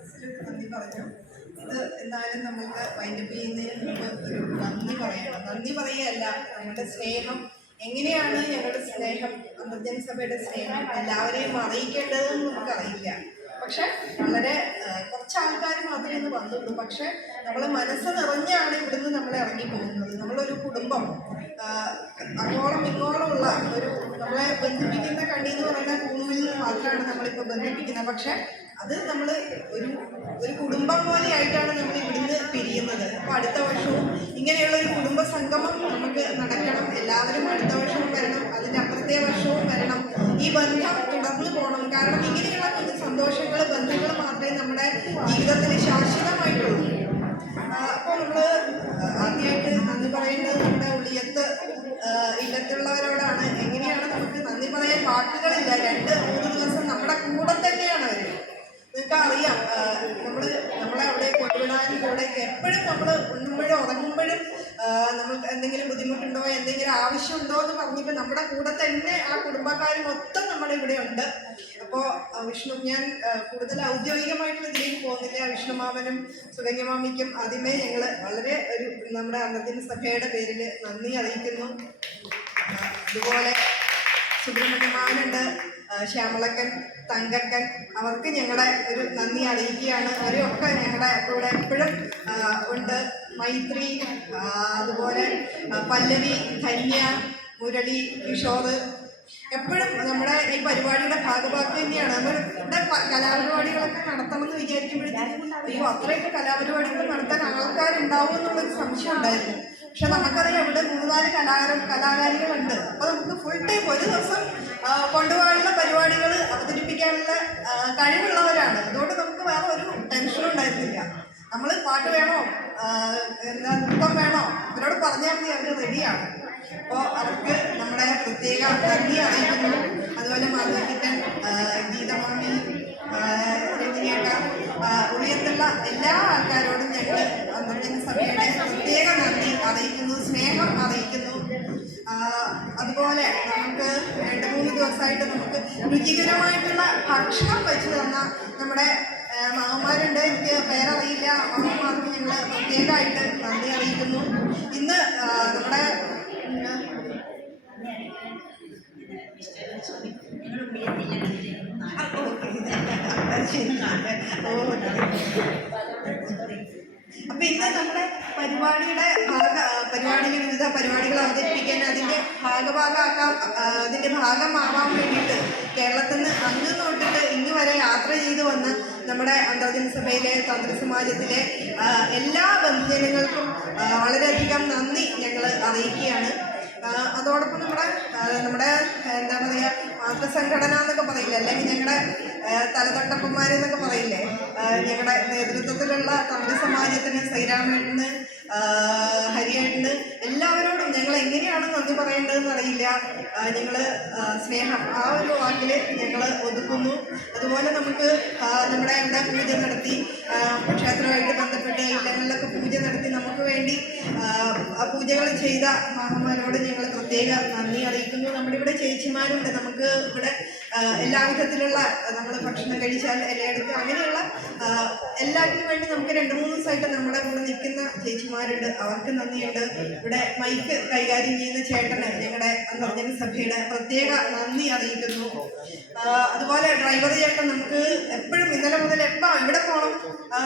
മനസ്സിലൊരു നന്ദി പറഞ്ഞു. ഇത് എന്തായാലും നമുക്ക് വൈൻഡപ്പ് ചെയ്യുന്നതിന് മുമ്പ് ഒരു നന്ദി പറയണം. നന്ദി പറയുകയല്ല നമ്മുടെ സ്നേഹം. എങ്ങനെയാണ് ഞങ്ങളുടെ സ്നേഹം അന്തർജന സഭയുടെ സ്നേഹം എല്ലാവരെയും അറിയിക്കേണ്ടതെന്ന് നമുക്കറിയില്ല പക്ഷെ വളരെ കുറച്ച് ആൾക്കാർ മാത്രമേ ഇന്ന് വന്നുള്ളൂ പക്ഷെ നമ്മൾ മനസ്സ് നിറഞ്ഞാണ് ഇവിടുന്ന് നമ്മൾ ഇറങ്ങി പോകുന്നത്. നമ്മളൊരു കുടുംബം അങ്ങോളം ഇങ്ങോളമുള്ള ഒരു നമ്മളെ ബന്ധിപ്പിക്കുന്ന കണ്ണി എന്ന് പറയുന്ന കൂണുവിൽ മാത്രമാണ് നമ്മളിപ്പോൾ ബന്ധിപ്പിക്കുന്നത്. പക്ഷെ അത് നമ്മൾ ഒരു ഒരു കുടുംബം പോലെയായിട്ടാണ് നമ്മൾ ഇവിടുന്ന് പിരിയുന്നത്. അപ്പോൾ അടുത്ത വർഷവും ഇങ്ങനെയുള്ള ഒരു കുടുംബ സംഗമം നമുക്ക് നടക്കണം. എല്ലാവരും അടുത്ത വർഷവും വരണം. അതിന്റെ അപ്പുറത്തെ വർഷവും വരണം. ഈ ബന്ധം തുടർന്ന് പോകണം കാരണം ഇങ്ങനെയുള്ള സന്തോഷങ്ങൾ ബന്ധങ്ങൾ മാത്രമേ നമ്മുടെ ജീവിതത്തിൽ ശാശ്വതമായിട്ടുള്ളൂ. അപ്പോൾ നമ്മൾ ആദ്യമായിട്ട് നന്ദി പറയേണ്ടത് നമ്മുടെ ഉളിയത്ത് ഇല്ലത്തുള്ളവരോടാണ് എങ്ങനെയാണ് നമുക്ക് നന്ദി പറയാൻ വാക്കുകളില്ല രണ്ട് മൂന്ന് ദിവസം നമ്മുടെ കൂടെ തന്നെയാണ് അവർ നിങ്ങൾക്ക് അറിയാം നമ്മൾ നമ്മളെ അവിടെ കൊണ്ടുവിടാനും കൂടെ എപ്പോഴും നമ്മൾ ഉണ്ണുമ്പോഴും ഉറങ്ങുമ്പോഴും നമുക്ക് എന്തെങ്കിലും ബുദ്ധിമുട്ടുണ്ടോ എന്തെങ്കിലും ആവശ്യമുണ്ടോ എന്ന് പറഞ്ഞിട്ട് നമ്മുടെ കൂടെ തന്നെ ആ കുടുംബക്കാർ മൊത്തം നമ്മുടെ ഇവിടെ ഉണ്ട്. അപ്പോൾ വിഷ്ണു ഞാൻ കൂടുതൽ ഔദ്യോഗികമായിട്ടുള്ള ഇതിലേക്ക് പോകുന്നില്ല. വിഷ്ണുമാമനും സുകന്യമാമിക്കും ആദ്യമേ ഞങ്ങൾ വളരെ ഒരു നമ്മുടെ അന്നദിന സഭയുടെ പേരിൽ നന്ദി അറിയിക്കുന്നു. അതുപോലെ സുബ്രഹ്മണ്യമാനുണ്ട് ശ്യാമളക്കൻ തങ്കക്കൻ അവർക്ക് ഞങ്ങളുടെ ഒരു നന്ദി അറിയിക്കുകയാണ്. അവരെയൊക്കെ ഞങ്ങളുടെ കൂടെ എപ്പോഴും ഉണ്ട്. മൈത്രി അതുപോലെ പല്ലവി ധന്യ മുരളി കിഷോർ. എപ്പോഴും നമ്മുടെ ഈ പരിപാടിയുടെ ഭാഗഭാഗം തന്നെയാണ്. നമ്മൾ ഇവിടെ കലാപരിപാടികളൊക്കെ നടത്തണം എന്ന് വിചാരിക്കുമ്പോഴത്തേക്കും അയ്യോ അത്രയൊക്കെ കലാപരിപാടികൾ നടത്താൻ ആൾക്കാരുണ്ടാവും എന്നുള്ളൊരു സംശയം ഉണ്ടായിരുന്നു. പക്ഷെ നമുക്കറിയാം ഇവിടെ മൂന്നാൽ നാല് കലാകാര കലാകാരികളുണ്ട്. അപ്പോൾ നമുക്ക് ഒരു ദിവസം കൊണ്ടുപോകാനുള്ള പരിപാടികൾ അവതരിപ്പിക്കാനുള്ള കഴിവുള്ളവരാണ്. അതുകൊണ്ട് നമുക്ക് വേറെ ഒരു ടെൻഷനും ഉണ്ടായിരുന്നില്ല. നമ്മൾ പാട്ട് വേണോ? എന്താ നൃത്തം വേണോ? അവരോട് പറഞ്ഞാൽ മതി അവർ റെഡിയാണ്. അപ്പോൾ അവർക്ക് നമ്മുടെ പ്രത്യേക നന്ദി അറിയിക്കുന്നു. അതുപോലെ മാധവിക്കൻ ഗീതമാമി രഞ്ജിനിയേട്ട ഉളിയത്തുള്ള എല്ലാ ആൾക്കാരോടും ഞങ്ങൾ അന്തർജന സഭയുടെ പ്രത്യേക നന്ദി അറിയിക്കുന്നു സ്നേഹം അറിയിക്കുന്നു ആ, അതുപോലെ നമുക്ക് രണ്ട് ദിവസമായിട്ട് നമുക്ക് രുചികരമായിട്ടുള്ള ഭക്ഷണം വെച്ച് തന്ന നമ്മുടെ മാമന്മാരുണ്ട് എനിക്ക് പേരറിയില്ല മാമന്മാർക്ക് ഞങ്ങൾ പ്രത്യേകമായിട്ട് നന്ദി അറിയിക്കുന്നു ഇന്ന് നമ്മുടെ ശരി. ഓ, അപ്പൊ ഇന്ന് നമ്മുടെ പരിപാടിയുടെ ഭാഗ പരിപാടിയിൽ വിവിധ പരിപാടികൾ അവതരിപ്പിക്കാൻ അതിന്റെ ഭാഗഭാഗമാക്കാൻ ആ, അതിന്റെ ഭാഗമാവാൻ വേണ്ടിയിട്ട് കേരളത്തിൽ നിന്ന് അങ്ങ് തൊട്ടിട്ട് ഇന്ന് വരെ യാത്ര ചെയ്തു വന്ന് നമ്മുടെ അന്തർജന സഭയിലെ തന്ത്ര സമാജത്തിലെ എല്ലാ ബന്ധുജനങ്ങൾക്കും വളരെയധികം നന്ദി ഞങ്ങൾ അറിയിക്കുകയാണ്. അതോടൊപ്പം നമ്മുടെ നമ്മുടെ എന്താ പറയുക മാതൃസംഘടന എന്നൊക്കെ പറയില്ലേ? അല്ലെങ്കിൽ ഞങ്ങളുടെ തലതൊട്ടപ്പന്മാരെന്നൊക്കെ പറയില്ലേ? ഞങ്ങളുടെ നേതൃത്വത്തിലുള്ള തമിഴ് സമാജത്തിന് ശ്രീരാമേട്ടന് ഹരിയേട്ടന് എല്ലാവരോടും ഞങ്ങൾ എങ്ങനെയാണ് നന്ദി പറയേണ്ടതെന്ന് അറിയില്ല. ഞങ്ങൾ സ്നേഹം ആ ഒരു വാക്കിൽ ഞങ്ങൾ ഒതുക്കുന്നു. അതുപോലെ നമുക്ക് നമ്മുടെ ഇവിടെ പൂജ നടത്തി ക്ഷേത്രമായിട്ട് ബന്ധപ്പെട്ട് ഇല്ലങ്ങളിലൊക്കെ പൂജ നടത്തി നമുക്ക് വേണ്ടി പൂജകൾ ചെയ്ത മാമന്മാരോട് ഞങ്ങൾ പ്രത്യേക നന്ദി അറിയിക്കുന്നു. നമ്മുടെ ഇവിടെ ചേച്ചിമാരുണ്ട്. നമുക്ക് ഇവിടെ എല്ലാ വിധത്തിലുള്ള നമ്മൾ ഭക്ഷണം കഴിച്ചാൽ ഇലയെടുക്കുക അങ്ങനെയുള്ള എല്ലാവർക്കും വേണ്ടി നമുക്ക് രണ്ട് മൂന്ന് ദിവസമായിട്ട് നമ്മുടെ കൂടെ നിൽക്കുന്ന ചേച്ചിമാരുണ്ട്. അവർക്ക് നന്ദിയുണ്ട്. ഇവിടെ മൈക്ക് കൈകാര്യം ചെയ്യുന്ന ചേട്ടന് ഞങ്ങളുടെ അന്തർജന സഭയുടെ പ്രത്യേക നന്ദി അറിയിക്കുന്നു. അതുപോലെ ഡ്രൈവർ ചേട്ടൻ നമുക്ക് എപ്പോഴും ഇന്നലെ മുതൽ എപ്പോൾ ഇവിടെ പോകണം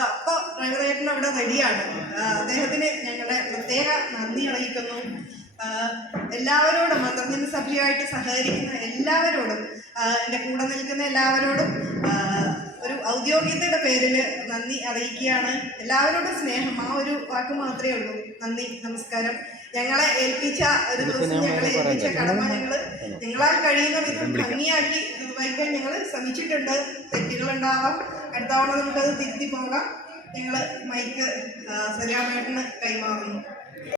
അപ്പോൾ ഡ്രൈവർ ചേട്ടൻ അവിടെ റെഡിയാണ്. അദ്ദേഹത്തിന് ഞങ്ങളുടെ പ്രത്യേക നന്ദി അറിയിക്കുന്നു. എല്ലാവരോടും അന്തർജന സഭയുമായിട്ട് സഹകരിക്കുന്ന എല്ലാവരോടും എന്റെ കൂടെ നിൽക്കുന്ന എല്ലാവരോടും ഒരു ഔദ്യോഗികതയുടെ പേരിൽ നന്ദി അറിയിക്കുകയാണ്. എല്ലാവരോടും സ്നേഹം ആ ഒരു വാക്ക് മാത്രമേ ഉള്ളൂ. നന്ദി നമസ്കാരം. ഞങ്ങളെ ഏൽപ്പിച്ച ഒരു ദിവസം ഞങ്ങളെ ഏൽപ്പിച്ച കടമ ഞങ്ങൾ നിങ്ങളാൽ കഴിയുന്ന വിധം ഭംഗിയാക്കി നിർവഹിക്കാൻ ഞങ്ങൾ ശ്രമിച്ചിട്ടുണ്ട്. തെറ്റുകളുണ്ടാവാം അടുത്ത തവണ നമുക്കത് തിരുത്തി പോകാം. ഞങ്ങൾ മൈക്ക് ശ്രീരാമേട്ടന് കൈമാറുന്നു.